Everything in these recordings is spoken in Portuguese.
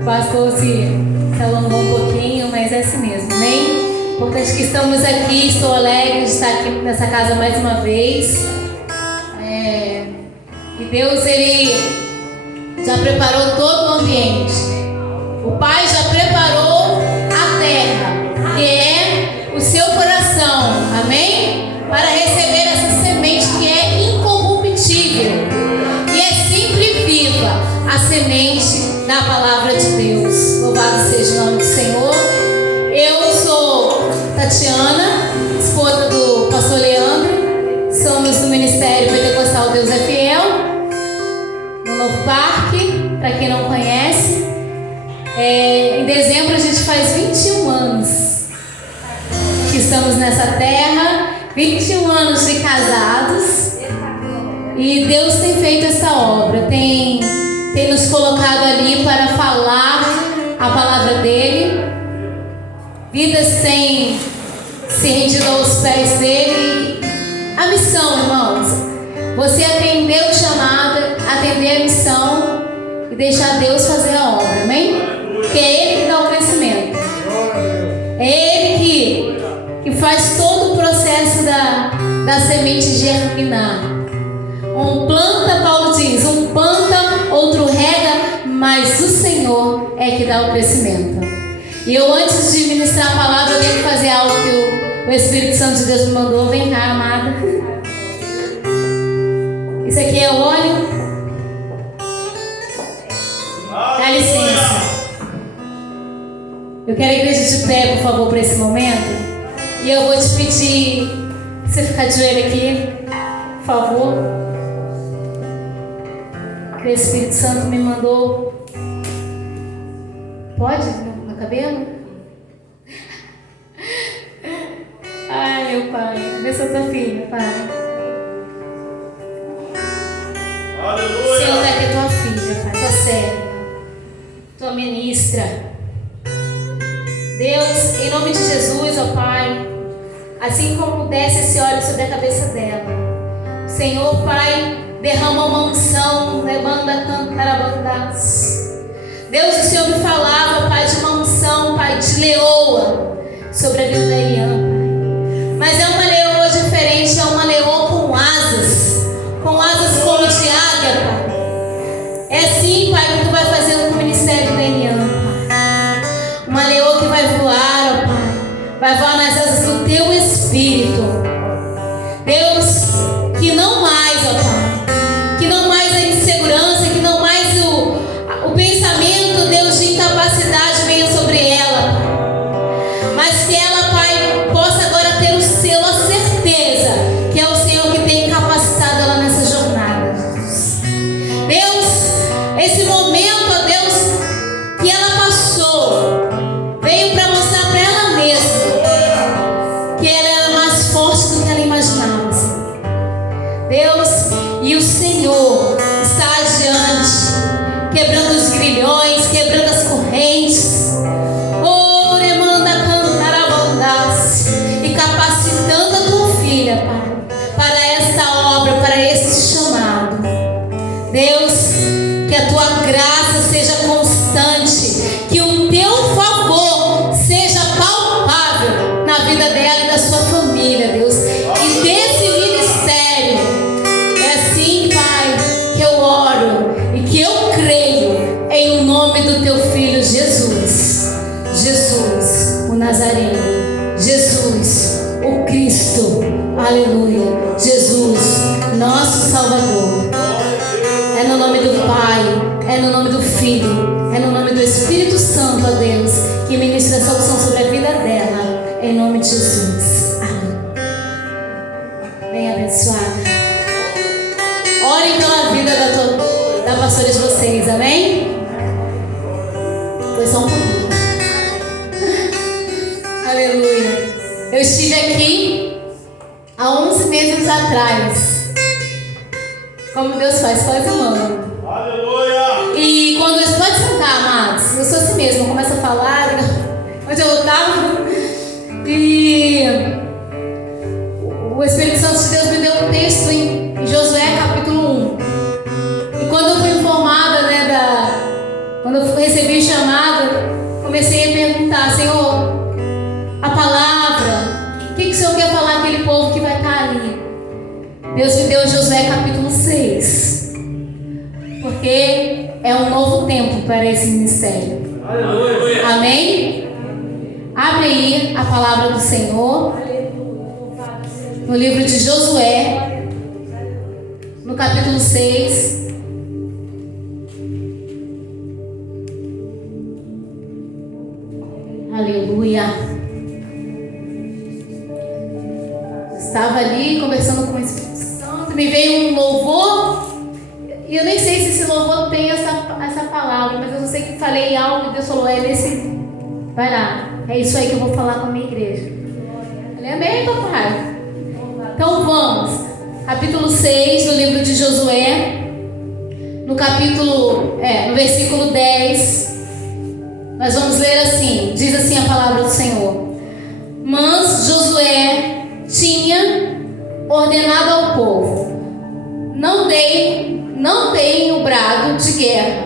O pastor se alongou um pouquinho, mas é assim mesmo, amém? Importante que estamos aqui, estou alegre de estar aqui nessa casa mais uma vez. E Deus, Ele já preparou todo o ambiente. O Pai já preparou a terra, que é o seu coração, amém? Para receber essa semente que é incorruptível e é sempre viva, a semente da palavra de Deus. Louvado seja o nome do Senhor. Eu sou Tatiana, esposa do pastor Leandro. Somos do Ministério Pentecostal Deus é Fiel, no Novo Parque, para quem não conhece. Em dezembro a gente faz 21 anos que estamos nessa terra, 21 anos de casados, e Deus tem feito essa obra, tem nos colocado ali para falar a palavra dele. Vidas têm se rendido aos pés dele. A missão, irmãos, você atender o chamado, atender a missão e deixar Deus fazer a obra, amém? Porque é Ele que dá o crescimento, é Ele que faz todo o processo da semente germinar. Um planta, Paulo diz, um planta, outro rega, mas o Senhor é que dá o crescimento. E eu, antes de ministrar a palavra, eu tenho que fazer algo que o Espírito Santo de Deus me mandou. Vem cá, amada. Isso aqui é óleo. Dá licença. Eu quero a igreja de pé, por favor, para esse momento. E eu vou te pedir você ficar de joelho aqui, por favor. Que o Espírito Santo me mandou. Pode? No cabelo? Ai, meu Pai. Vê se eu tô filha, Pai. Aleluia. Senhor, daqui tua filha, Pai. Tua serva. Tua ministra. Deus, em nome de Jesus, ó Pai, assim como desce esse óleo sobre a cabeça dela, Senhor, Pai, derrama uma unção, levanta cantarabandas. Deus, o Senhor me falava, Pai, de uma unção, Pai, de leoa sobre a vida da Eliana, Pai. Mas é uma leoa diferente, é uma leoa com asas como de águia, Pai. É assim, Pai, que Tu vai fazendo com o ministério da Eliana, Pai. Uma leoa que vai voar, ó Pai, vai voar nas asas do Teu Espírito. Deus, que não mais, ó Pai, que não mais a insegurança, que não mais o pensamento, Deus, de incapacidade venha sobre ela, Pai. Mas que ela, Pai, possa agora ter o selo, a certeza que é o Senhor que tem capacitado ela nessa jornada. Deus, esse momento, ó Deus, que ela passou, veio para mostrar para ela mesma que ela era mais forte do que ela imaginava. Deus, e o Senhor está adiante, quebrando os grilhões, quebrando as correntes, e capacitando a tua filha, Pai, para esta obra, para este chamado. Deus, que a tua graça seja constante, que o teu favor seja palpável na vida dela e da sua família, Deus, e desse ministério. É assim, Pai, que eu oro e que eu creio em o nome do teu filho Jesus. Jesus, o Nazareno. Jesus, o Cristo. Aleluia. Jesus, nosso Salvador. É no nome do Pai, é no nome do Filho, é no nome do Espírito Santo, ó Deus, que ministra essa unção sobre a vida dela, em nome de Jesus. Amém. Bem abençoada. Orem pela vida da pastora de vocês, amém? Foi só um pouquinho. Aleluia. Eu estive aqui há 11 meses atrás. Como Deus faz um ano. Aleluia. E quando eu pode sentar, amados, eu sou assim mesmo, eu começo a falar onde eu estava. E o Espírito Santo de Deus me deu um texto em Josué capítulo 1. E quando eu fui informada, né, Quando eu recebi o chamado, comecei a perguntar: Senhor, a palavra, o que o Senhor quer falar àquele povo que vai estar ali? Deus me deu Josué capítulo 6, porque é um novo tempo para esse ministério. Aleluia. Amém? Abre aí a palavra do Senhor no livro de Josué, no capítulo 6. Aleluia. Estava ali conversando com o Espírito Santo, me veio um louvor, e eu nem sei se esse louvor tem essa palavra, mas eu só sei que falei algo e Deus falou: é nesse. Vai lá, é isso aí que eu vou falar com a minha igreja. Eu falei: amém, papai. Então vamos, capítulo 6 do livro de Josué, no versículo 10, nós vamos ler assim, diz assim a palavra do Senhor: mas Josué tinha ordenado ao povo: não deem o brado de guerra,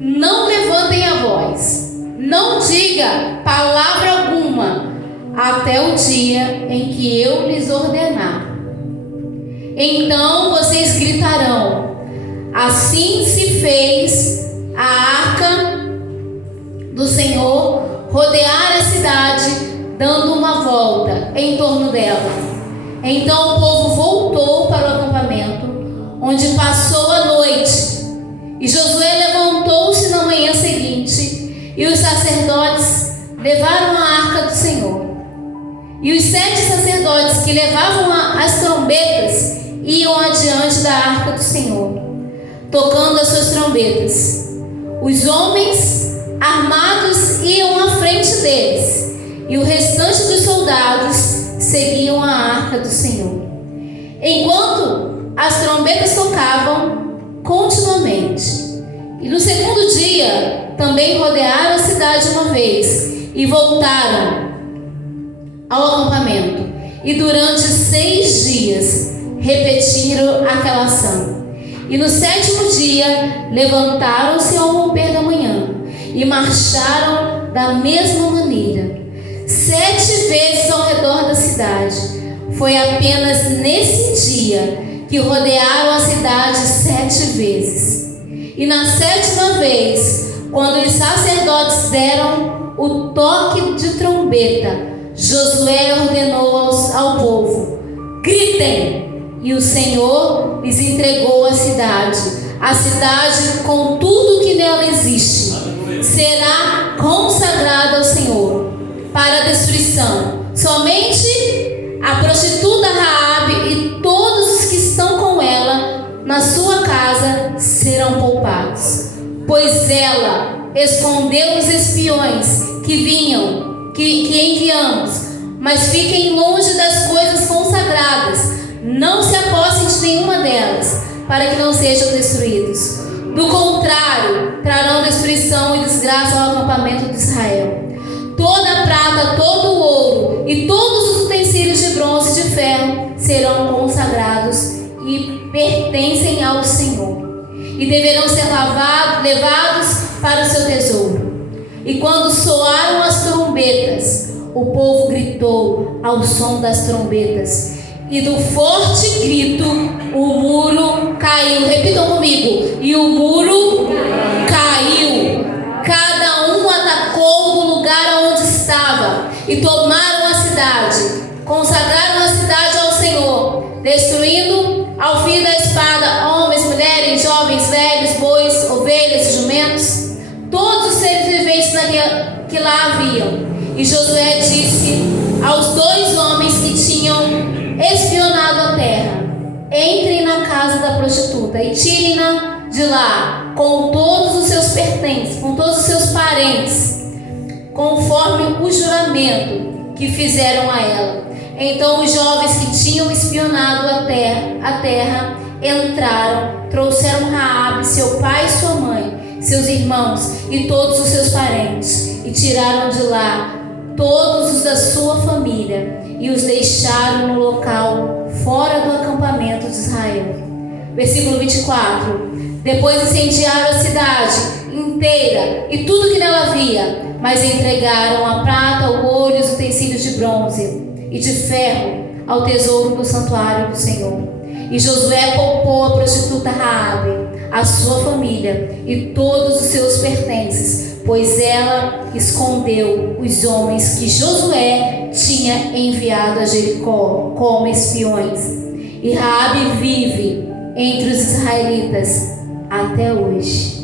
não levantem a voz, não diga palavra alguma, até o dia em que eu lhes ordenar. Então vocês gritarão: assim se fez a arca do Senhor rodear a cidade, dando uma volta em torno dela. Então o povo voltou para o acampamento, onde passou a noite. E Josué levantou-se na manhã seguinte, e os sacerdotes levaram a arca do Senhor. E os 7 sacerdotes que levavam as trombetas iam adiante da arca do Senhor, tocando as suas trombetas. Os homens armados iam à frente deles, e o restante dos soldados seguiam a arca do Senhor, enquanto as trombetas tocavam continuamente. E no segundo dia também rodearam a cidade uma vez e voltaram ao acampamento, e durante 6 dias repetiram aquela ação. E no 7º dia levantaram-se ao romper da manhã e marcharam da mesma maneira, 7 vezes ao redor da cidade. Foi apenas nesse dia que rodearam a cidade 7 vezes. E na 7ª vez, quando os sacerdotes deram o toque de trombeta, Josué ordenou ao povo: gritem! E o Senhor lhes entregou a cidade com tudo que nela existe. Será consagrada ao Senhor para a destruição. Somente a prostituta Raabe e todos os que estão com ela na sua casa serão poupados, pois ela escondeu os espiões que enviamos. Mas fiquem longe das coisas consagradas, não se apossem de nenhuma delas, para que não sejam destruídos. Do contrário, trarão destruição e desgraça ao acampamento de Israel. Toda a prata, todo o ouro e todos os utensílios de bronze e de ferro serão consagrados e pertencem ao Senhor, e deverão ser levados para o seu tesouro. E quando soaram as trombetas, o povo gritou ao som das trombetas, e do forte grito o muro caiu. Repitam comigo: e o muro caiu. Cada um atacou no lugar onde estava e tomaram a cidade. Consagraram a cidade ao Senhor, destruindo ao fio da espada homens, mulheres, jovens, velhos, bois, ovelhas e jumentos, todos os seres viventes que lá haviam. E Josué disse aos 2 homens que tinham espionado a terra: entrem na casa da prostituta e tirem-na de lá com todos os seus pertences, com todos os seus parentes, conforme o juramento que fizeram a ela. Então os jovens que tinham espionado a terra entraram, trouxeram Raabe, seu pai e sua mãe, seus irmãos e todos os seus parentes, e tiraram de lá todos os da sua família e os deixaram no local fora do acampamento de Israel. Versículo 24. Depois incendiaram a cidade inteira e tudo que nela havia, mas entregaram a prata, o ouro e os utensílios de bronze e de ferro ao tesouro do santuário do Senhor. E Josué poupou a prostituta Raabe, a sua família e todos os seus pertences, pois ela escondeu os homens que Josué tinha enviado a Jericó como espiões. E Raabe vive entre os israelitas até hoje.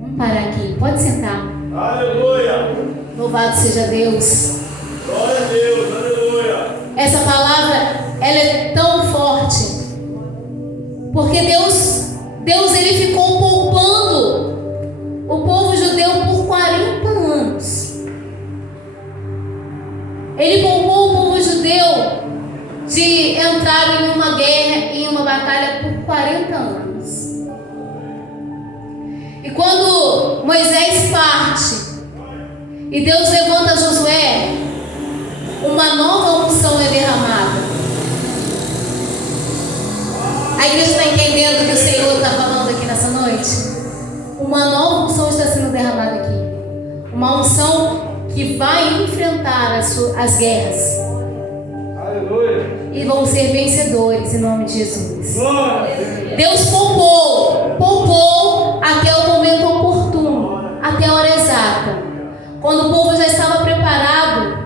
Vamos parar aqui, pode sentar. Aleluia. Louvado seja Deus. Glória a Deus. Aleluia. Essa palavra, ela é tão forte, porque Deus ele ficou poupando o povo judeu por 40 anos. Ele poupou o povo judeu de entrar em uma guerra, em uma batalha por 40 anos. E quando Moisés parte e Deus levanta Josué, uma nova unção é derramada. A igreja está entendendo o que o Senhor está falando aqui nessa noite? Uma nova unção está sendo derramada aqui. Uma unção que vai enfrentar as guerras. Aleluia. E vão ser vencedores em nome de Jesus. Glória. Deus poupou até o momento oportuno, até a hora exata. Quando o povo já estava preparado,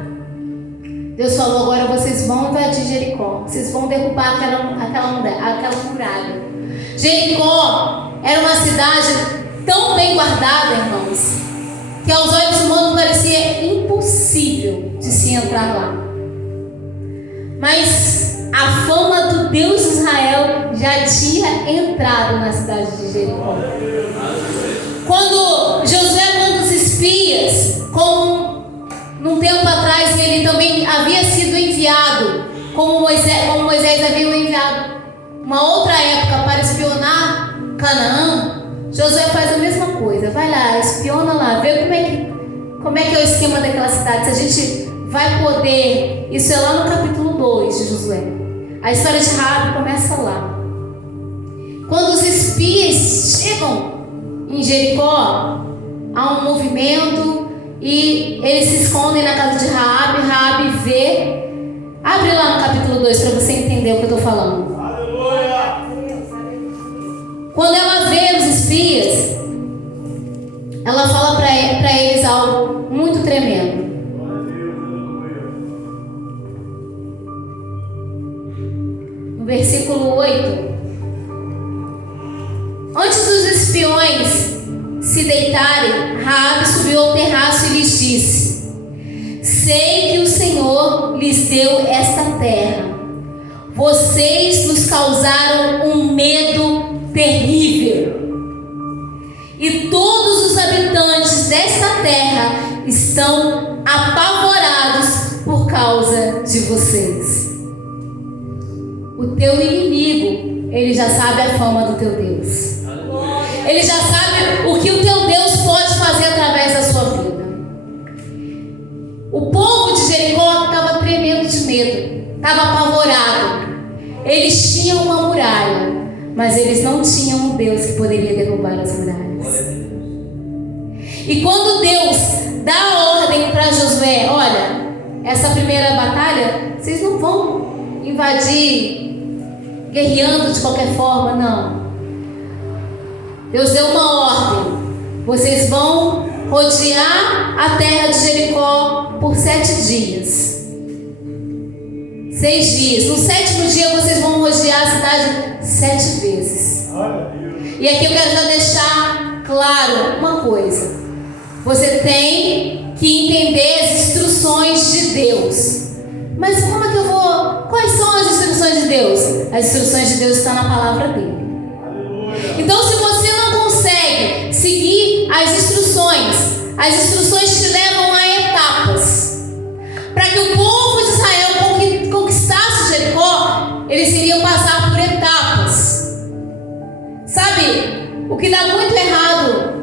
Deus falou: agora vocês vão invadir Jericó. Vocês vão derrubar aquela muralha. Jericó era uma cidade tão bem guardada, irmãos, que aos olhos humanos parecia impossível de se entrar lá. Mas a fama do Deus de Israel já tinha entrado na cidade de Jericó. Quando Josué manda os espias, como num tempo atrás ele também havia sido enviado, como Moisés havia enviado uma outra época para espionar Canaã, Josué faz a mesma coisa. Vai lá, espiona lá, vê como é que é o esquema daquela cidade, se a gente vai poder. Isso é lá no capítulo 2 de Josué. A história de Raabe começa lá. Quando os espias chegam em Jericó, há um movimento e eles se escondem na casa de Raabe. Raabe vê. Abre lá no capítulo 2 para você entender o que eu estou falando. Aleluia. Quando ela vê os espias, ela fala para eles algo muito tremendo. Glória a Deus. Aleluia. No versículo 8: antes dos espiões se deitarem, Raabe subiu ao terraço e lhes disse: sei que o Senhor lhes deu esta terra. Vocês nos causaram um medo terrível, e todos os habitantes desta terra estão apavorados por causa de vocês. O teu inimigo, ele já sabe a fama do teu Deus. Ele já sabe o que o teu Deus pode fazer através da sua vida. O povo de Jericó estava tremendo de medo, estava apavorado. Eles tinham uma muralha, mas eles não tinham um Deus que poderia derrubar as muralhas. E quando Deus dá a ordem para Josué: olha, essa primeira batalha, vocês não vão invadir guerreando de qualquer forma, não. Deus deu uma ordem: vocês vão rodear a terra de Jericó por 7 dias. 6 dias. No 7º dia vocês vão rodear a cidade 7 vezes. E aqui eu quero já deixar claro uma coisa. Você tem que entender as instruções de Deus. Mas como é que eu vou? Quais são as instruções de Deus? As instruções de Deus estão na palavra dele. Então, se você não consegue seguir as instruções te levam a etapas. Para que o povo de Israel conquistasse Jericó, eles iriam passar por etapas. Sabe, o que dá muito errado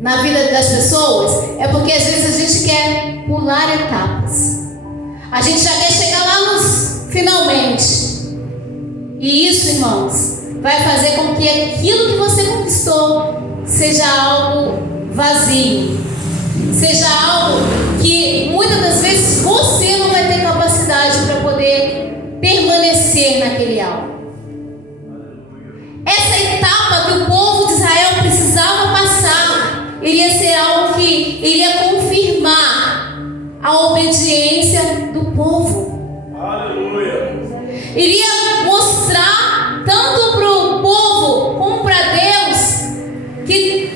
na vida das pessoas é porque às vezes a gente quer pular etapas. A gente já quer chegar lá nos finalmente. E isso, irmãos, vai fazer com que aquilo que você conquistou seja algo vazio, seja algo que muitas das vezes você não vai ter capacidade para poder permanecer naquele algo. Essa etapa que o povo de Israel precisava passar iria ser algo que iria confirmar a obediência do povo. Aleluia. Iria mostrar tanto para o povo como para Deus que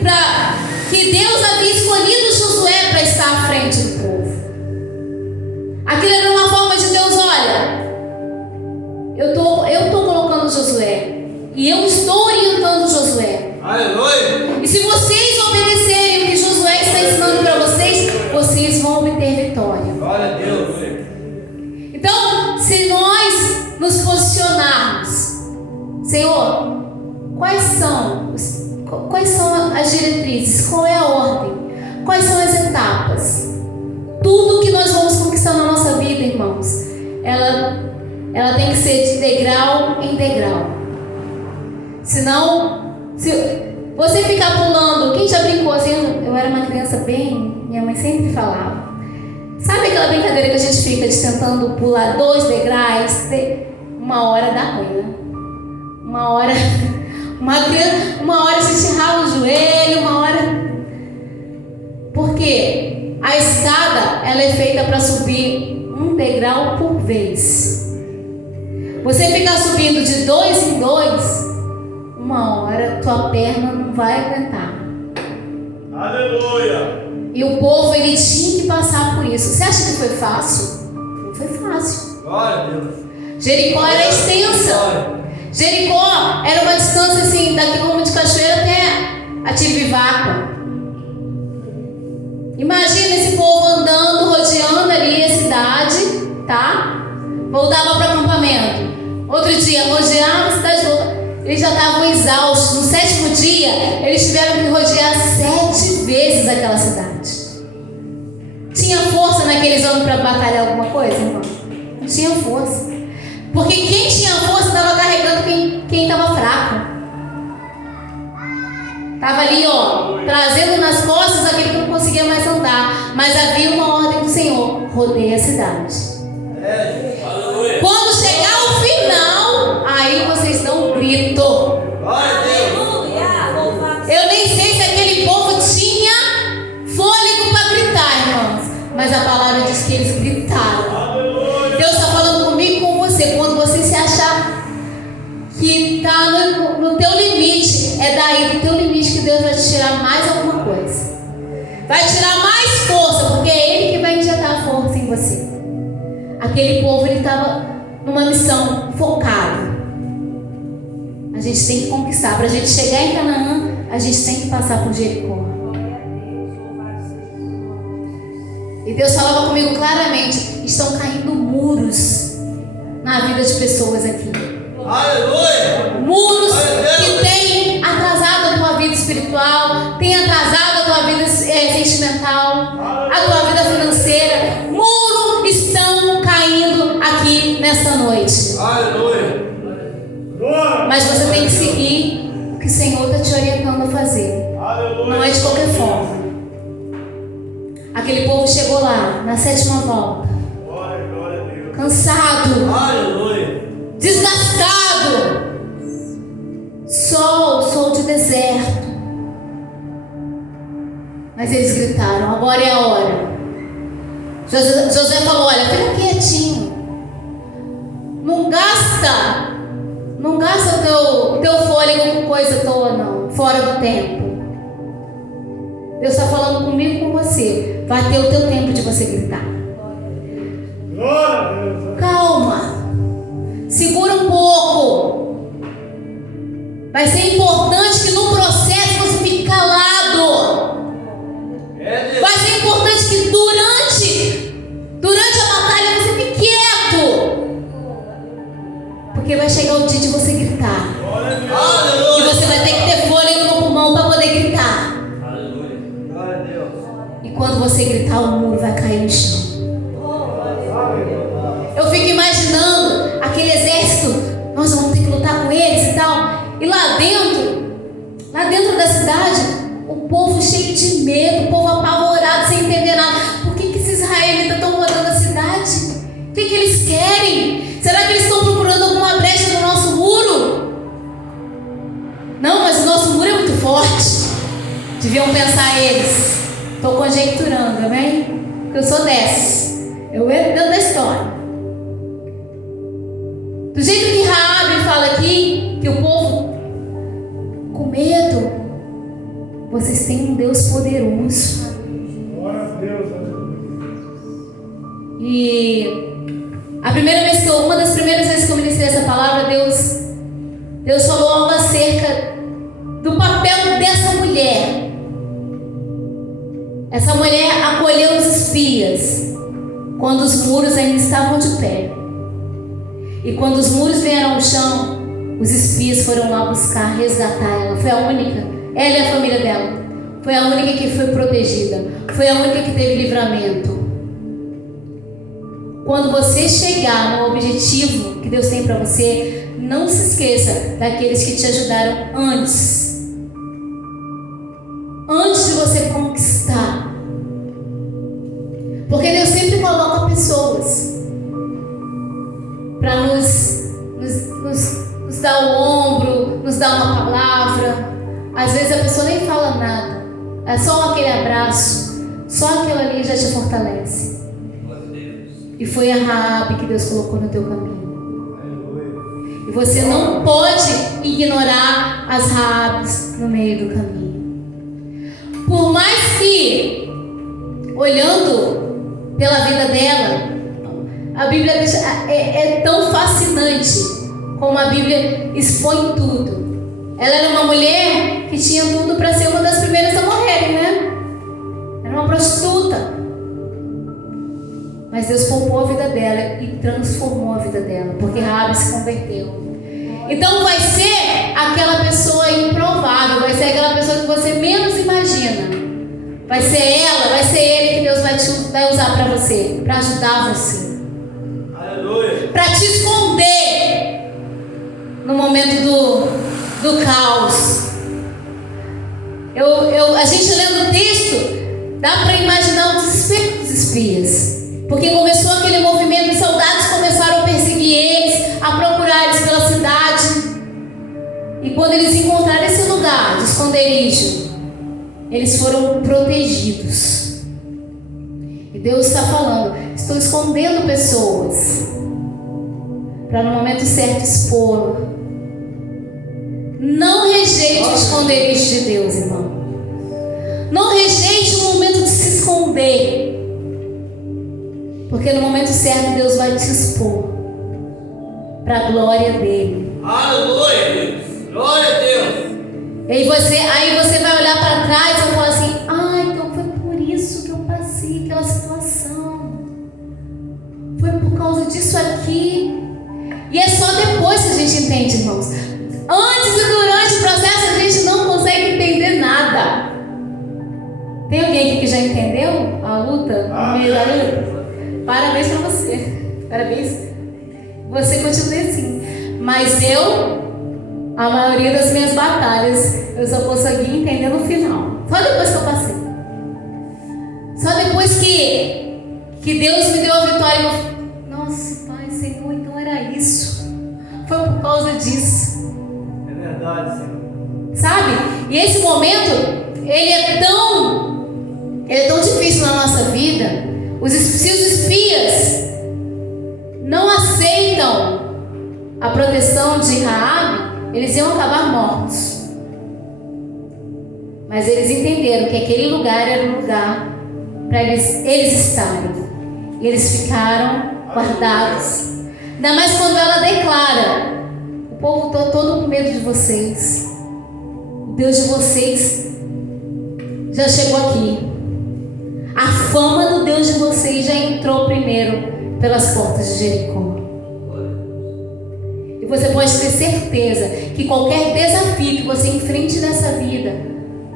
Deus havia escolhido Josué para estar à frente do povo. Aquilo era uma forma de Deus: olha, eu tô colocando Josué e eu estou orientando Josué. Aleluia. E se vocês obedecerem o que Josué está ensinando para vocês, vocês vão obter vitória. Glória a Deus. Então, se nós nos posicionarmos, Senhor, quais são as diretrizes? Qual é a ordem? Quais são as etapas? Tudo que nós vamos conquistar na nossa vida, irmãos, ela tem que ser de degrau em degrau. Senão, se você ficar pulando, quem já brincou assim? Eu era uma criança bem, minha mãe sempre falava. Sabe aquela brincadeira que a gente fica de tentando pular 2 degraus? Uma hora dá ruim, né? Uma hora a gente rala o joelho, uma hora... Porque a escada, ela é feita para subir 1 degrau por vez. Você ficar subindo de 2 em 2, uma hora tua perna não vai aguentar. Aleluia. E o povo, ele tinha que passar por isso. Você acha que foi fácil? Não foi fácil. Glória a Deus. Jericó era extensa. Jericó era uma distância assim, daqui como de Cachoeira até Ativivaca. Imagina esse povo andando, rodeando ali a cidade, tá? Voltava para o acampamento. Outro dia, rodeava a cidade, voltava. Eles já estavam exaustos. No 7º dia, eles tiveram que rodear 7 vezes aquela cidade. Tinha força naqueles homens para batalhar alguma coisa, irmão? Não tinha força. Porque quem tinha força estava carregando quem estava fraco. Estava ali, ó, trazendo nas costas aquele que não conseguia mais andar. Mas havia uma ordem do Senhor: rodeia a cidade. Quando chegar o final, aí vocês dão um grito. Eu nem sei se aquele povo tinha fôlego para gritar, irmãos, mas a palavra diz que eles gritaram. Deus está falando comigo e com você. Quando você se achar que está no teu limite, é daí do teu limite que Deus vai te tirar mais alguma coisa. Vai tirar mais força, porque é Ele que vai injetar força em você. Aquele povo, ele estava numa missão focada. A gente tem que conquistar. Para a gente chegar em Canaã, a gente tem que passar por Jericó. E Deus falava comigo claramente: estão caindo muros na vida de pessoas aqui. Aleluia. Muros que têm atrasado a tua vida espiritual, têm atrasado a tua vida sentimental, a tua vida financeira. Muros estão caindo aqui nesta noite. Aleluia. Mas você tem que seguir o que o Senhor está te orientando a fazer. Não é de qualquer forma. Aquele povo chegou lá na 7ª volta, Glória a Deus. cansado, Aleluia. desgastado, sol de deserto. Mas eles gritaram: agora é a hora. Josué falou: olha, fica quietinho, não gasta o teu fôlego com coisa à toa, não, fora do tempo. Deus está falando comigo e com você. Vai ter o teu tempo de você gritar. Glória a Deus. Calma, segura um pouco. Vai ser importante que no processo você fique calado. Vai ser importante que durante a batalha você fique quieto. Porque vai chegar o dia de você gritar. E você vai ter que ter fôlego no pulmão para poder gritar. Glória a Deus. E quando você gritar, o muro vai cair no chão. Eu fico imaginando aquele exército. Nós vamos ter que lutar com eles e tal. E lá dentro da cidade, de medo, o povo apavorado, sem entender nada. Por que esses israelitas estão rodando a cidade? O que eles querem? Será que eles estão procurando alguma brecha no nosso muro? Não, mas o nosso muro é muito forte. Deviam pensar eles. Estou conjecturando, amém? Porque eu sou dessas. Eu entro dentro da história. Do jeito que Raabe fala aqui, que o povo com medo, vocês têm um Deus poderoso. Glória a Deus. E uma das primeiras vezes que eu ministrei essa palavra, Deus falou algo acerca do papel dessa mulher. Essa mulher acolheu os espias quando os muros ainda estavam de pé. E quando os muros vieram ao chão, os espias foram lá buscar, resgatar ela. Foi a única, ela e a família dela. Foi a única que foi protegida. Foi a única que teve livramento. Quando você chegar no objetivo que Deus tem para você, não se esqueça daqueles que te ajudaram antes de você conquistar. Porque Deus sempre coloca pessoas para nos dar o ombro, nos dar uma palavra. Às vezes a pessoa nem fala nada, é só aquele abraço, só aquilo ali já te fortalece. E foi a Raabe que Deus colocou no teu caminho. E você não pode ignorar as Raabes no meio do caminho. Por mais que, olhando pela vida dela, a Bíblia é tão fascinante como a Bíblia expõe tudo. Ela era uma mulher que tinha tudo para ser uma das primeiras a morrerem, né? Era uma prostituta. Mas Deus poupou a vida dela e transformou a vida dela, porque Raabe se converteu. Então vai ser aquela pessoa improvável, vai ser aquela pessoa que você menos imagina. Vai ser ela, vai ser ele que Deus vai usar para você, para ajudar você. Aleluia. Para te esconder no momento do caos. A gente lendo o texto, dá para imaginar o desespero dos espias. Porque começou aquele movimento, os soldados começaram a perseguir eles, a procurar eles pela cidade. E quando eles encontraram esse lugar de esconderijo, eles foram protegidos. E Deus está falando, estou escondendo pessoas para no momento certo expor. Não rejeite o esconderijo de Deus, irmão. Não rejeite o momento de se esconder. Porque no momento certo Deus vai te expor para a glória dele. Aleluia, Deus. Glória a Deus. E aí você vai olhar para trás e vai falar assim: então foi por isso que eu passei aquela situação. Foi por causa disso aqui. E é só depois que a gente entende, irmãos. Antes e durante o processo a gente não consegue entender nada. Tem alguém aqui que já entendeu a luta? No meio da luta? Parabéns para você. Parabéns. Você continua assim. Mas a maioria das minhas batalhas, eu só consegui entender no final. Só depois que eu passei. Só depois que Deus me deu a vitória. Nossa, Pai, Senhor, então era isso. Foi por causa disso. É verdade, Senhor. Sabe? E esse momento, ele é tão difícil na nossa vida. Se os espias não aceitam a proteção de Raabe, eles iam acabar mortos. Mas eles entenderam que aquele lugar era um lugar para eles estarem. E eles ficaram guardados. Ainda mais quando ela declara: o povo está todo com medo de vocês. O Deus de vocês já chegou aqui. A fama do Deus de vocês já entrou primeiro pelas portas de Jericó. E você pode ter certeza que qualquer desafio que você enfrente nessa vida,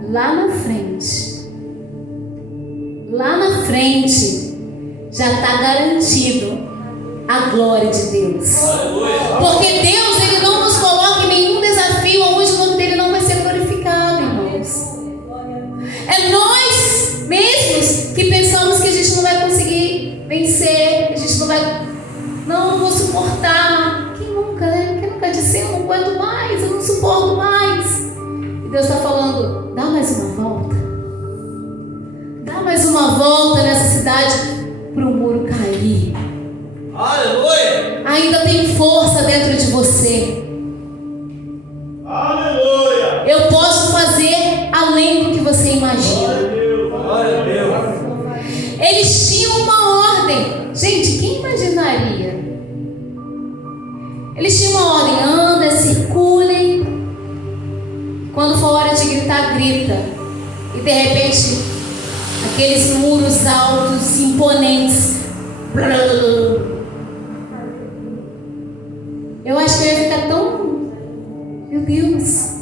lá na frente, já está garantido a glória de Deus. Porque Deus, Ele não nos coloca em nenhum desafio onde o nome dele não vai ser glorificado, irmãos. É nós vencer, a gente não vai, não vou suportar. Quem nunca, né? Quem nunca disse, eu não aguento mais, eu não suporto mais. E Deus está falando, dá mais uma volta. Dá mais uma volta nessa cidade para o muro cair. Aleluia. Ainda tem força dentro de você. Aleluia. Eu posso fazer além do que você imagina. Glória a Deus. Eles tinham uma ordem. Gente, quem imaginaria? Eles tinham uma ordem. Anda, circulem. Quando for hora de gritar, grita. E de repente, aqueles muros altos, imponentes. Eu acho que eu ia ficar tão... Meu Deus.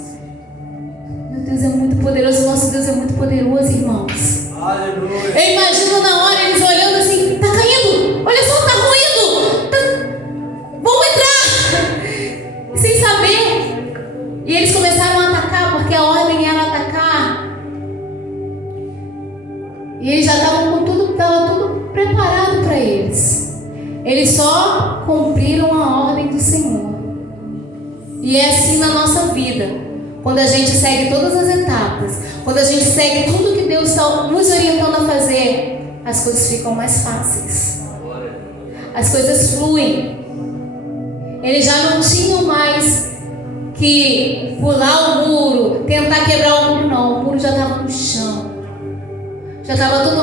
Meu Deus é muito poderoso. Nosso Deus é muito poderoso, irmãos. Aleluia. Eu imagino na hora eles olhando assim, tá caindo, olha só, tá ruindo, vamos entrar, sem saber. E eles começaram a atacar, porque a ordem era atacar. E eles já estavam com tudo, estava tudo preparado para eles. Eles só cumpriram a ordem do Senhor. E é assim na nossa vida. Quando a gente segue todas as etapas, quando a gente segue tudo que Deus está nos orientando a fazer, as coisas ficam mais fáceis. As coisas fluem. Eles já não tinham mais que pular o muro, tentar quebrar o muro, não. O muro já estava no chão. Já estava totalmente